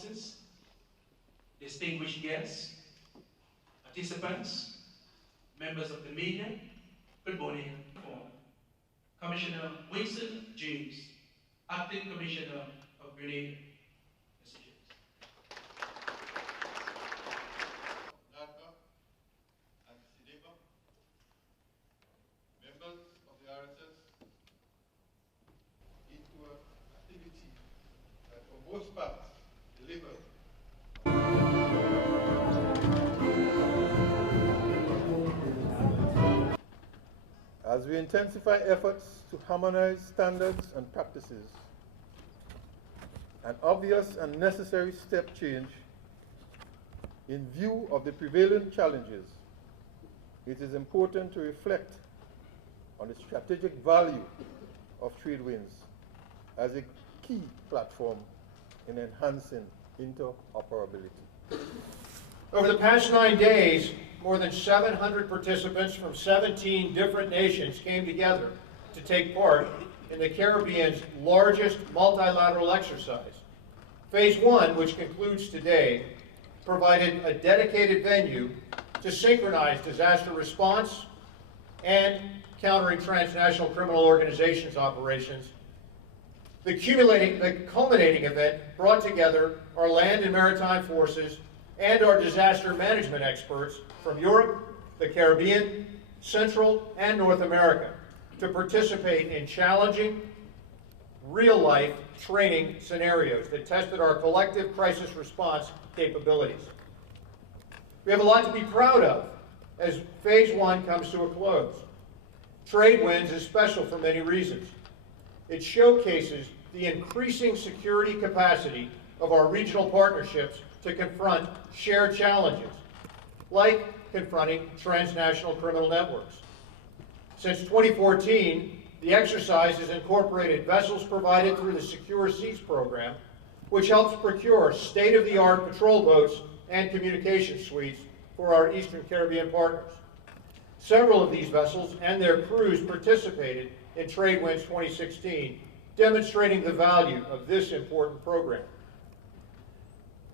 officers, distinguished guests, participants, members of the media, good morning all. Commissioner Winston James, Acting Commissioner of Grenada. Members of the RSS, into an activity that for most parts delivered. As we intensify efforts to harmonize standards and practices, an obvious and necessary step change in view of the prevailing challenges, it is important to reflect on the strategic value of Tradewinds as a key platform in enhancing interoperability. Over the past 9 days, more than 700 participants from 17 different nations came together to take part in the Caribbean's largest multilateral exercise. Phase 1, which concludes today, provided a dedicated venue to synchronize disaster response and countering transnational criminal organizations operations. The culminating event brought together our land and maritime forces and our disaster management experts from Europe, the Caribbean, Central, and North America to participate in challenging, real-life training scenarios that tested our collective crisis response capabilities. We have a lot to be proud of as Phase 1 comes to a close. Tradewinds is special for many reasons. It showcases the increasing security capacity of our regional partnerships to confront shared challenges, like confronting transnational criminal networks. Since 2014, the exercise has incorporated vessels provided through the Secure Seas program, which helps procure state-of-the-art patrol boats and communication suites for our Eastern Caribbean partners. Several of these vessels and their crews participated in Tradewinds 2016, demonstrating the value of this important program.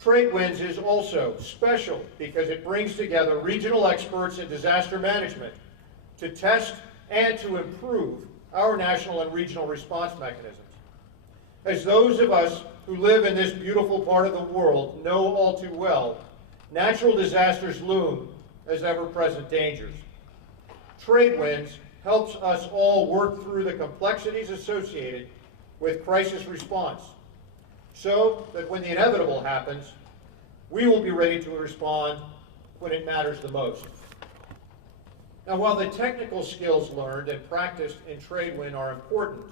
Tradewinds is also special because it brings together regional experts in disaster management to test and to improve our national and regional response mechanisms. As those of us who live in this beautiful part of the world know all too well, natural disasters loom as ever-present dangers. Tradewinds helps us all work through the complexities associated with crisis response, so that when the inevitable happens, we will be ready to respond when it matters the most. Now, while the technical skills learned and practiced in Tradewind are important,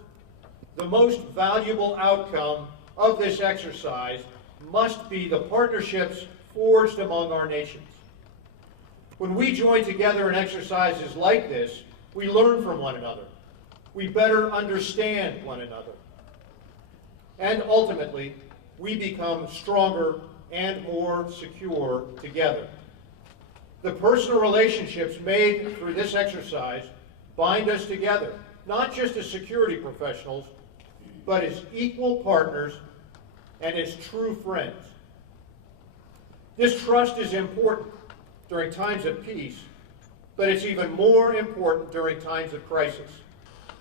the most valuable outcome of this exercise must be the partnerships forged among our nations. When we join together in exercises like this, we learn from one another. We better understand one another. And ultimately, we become stronger and more secure together. The personal relationships made through this exercise bind us together, not just as security professionals, but as equal partners and as true friends. This trust is important during times of peace, but it's even more important during times of crisis,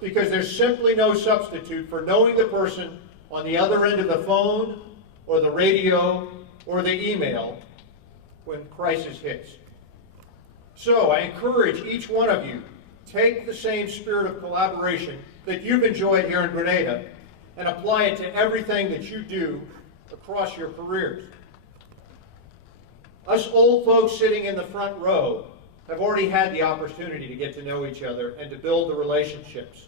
because there's simply no substitute for knowing the person on the other end of the phone or the radio or the email when crisis hits. So I encourage each one of you, take the same spirit of collaboration that you've enjoyed here in Grenada and apply it to everything that you do across your careers. Us old folks sitting in the front row have already had the opportunity to get to know each other and to build the relationships.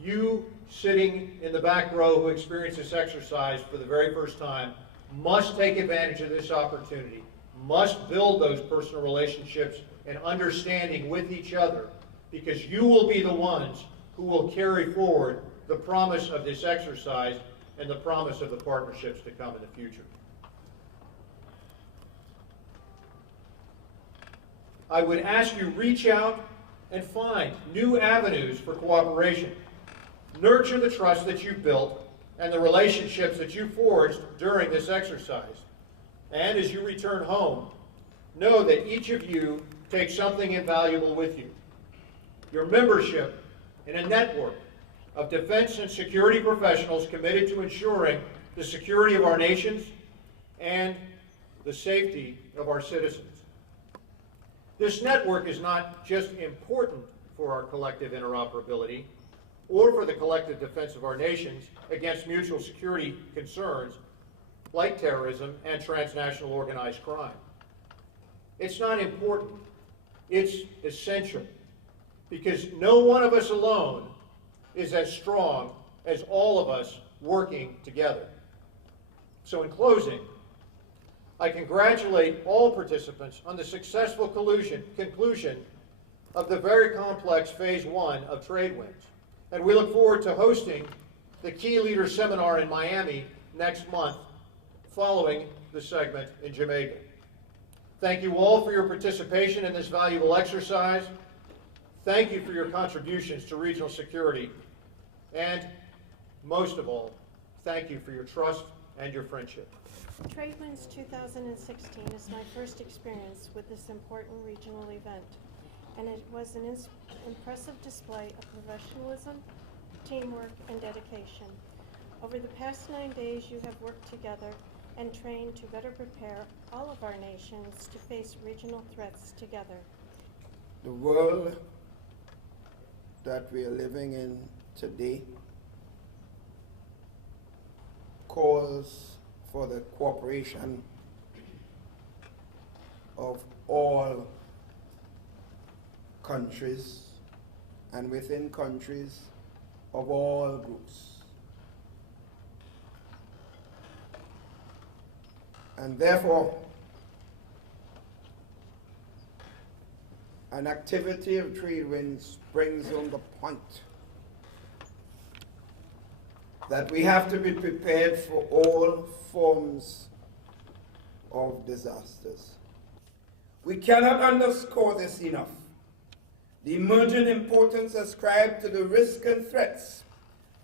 You sitting in the back row who experience this exercise for the very first time must take advantage of this opportunity, must build those personal relationships and understanding with each other, because you will be the ones who will carry forward the promise of this exercise and the promise of the partnerships to come in the future. I would ask you, reach out and find new avenues for cooperation. Nurture the trust that you've built and the relationships that you forged during this exercise. And as you return home, know that each of you takes something invaluable with you. Your membership in a network of defense and security professionals committed to ensuring the security of our nations and the safety of our citizens. This network is not just important for our collective interoperability or for the collective defense of our nations against mutual security concerns like terrorism and transnational organized crime. It's not important, it's essential, because no one of us alone is as strong as all of us working together. So in closing, I congratulate all participants on the successful conclusion of the very complex Phase 1 of Tradewinds. And we look forward to hosting the Key Leader Seminar in Miami next month, following the segment in Jamaica. Thank you all for your participation in this valuable exercise. Thank you for your contributions to regional security. And most of all, thank you for your trust and your friendship. Tradewinds 2016 is my first experience with this important regional event, and it was an impressive display of professionalism, teamwork, and dedication. Over the past 9 days, you have worked together and trained to better prepare all of our nations to face regional threats together. The world that we are living in today calls for the cooperation of all countries, and within countries of all groups. And therefore, an activity of Tradewinds brings home the point that we have to be prepared for all forms of disasters. We cannot underscore this enough. The emerging importance ascribed to the risks and threats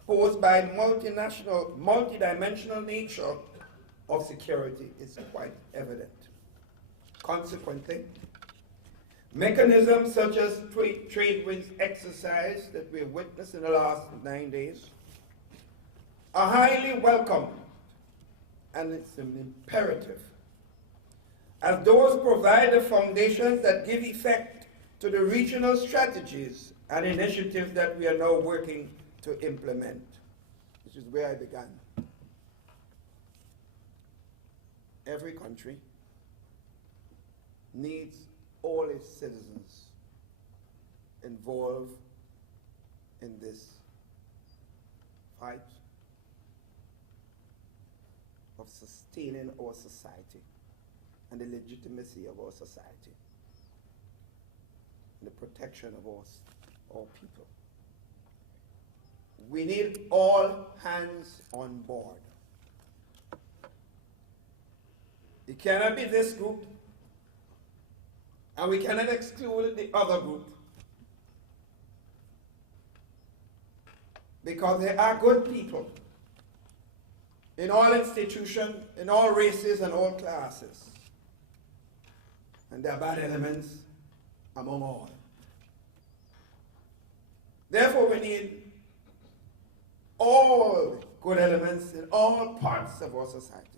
posed by multidimensional nature of security is quite evident. Consequently, mechanisms such as Tradewinds exercise that we have witnessed in the last 9 days are highly welcome, and it's an imperative, as those provide the foundations that give effect to the regional strategies and initiatives that we are now working to implement, which is where I began. Every country needs all its citizens involved in this fight of sustaining our society and the legitimacy of our society and the protection of our people. We need all hands on board. It cannot be this group, and we cannot exclude the other group, because there are good people in all institutions, in all races and all classes, and there are bad elements among all. Therefore, we need all good elements in all parts of our society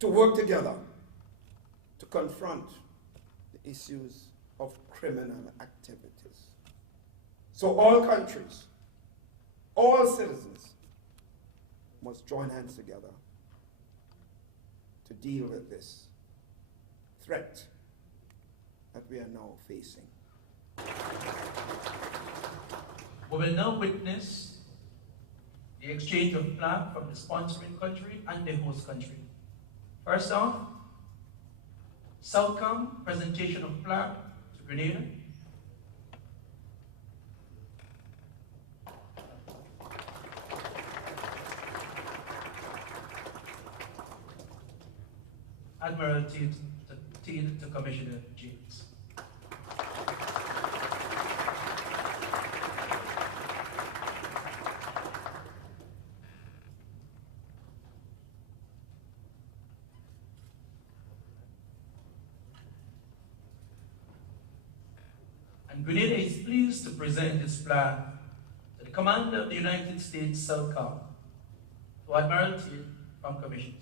to work together to confront the issues of criminal activities. So all countries, all citizens must join hands together to deal with this threat that we are now facing. We will now witness the exchange of flag from the sponsoring country and the host country. First off, Southcom presentation of flag to Grenada. Admiralty to Commissioner James. and Grenada is pleased to present its flag to the Commander of the United States South Comm to Admiralty from Commission.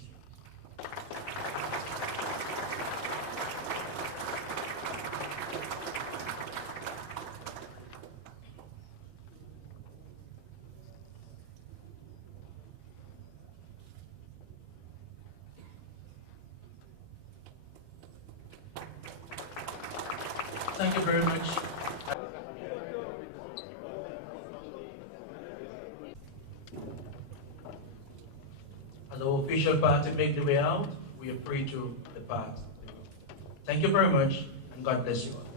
Thank you very much. As our official party make the way out, we are free to depart. Thank you very much, and God bless you all.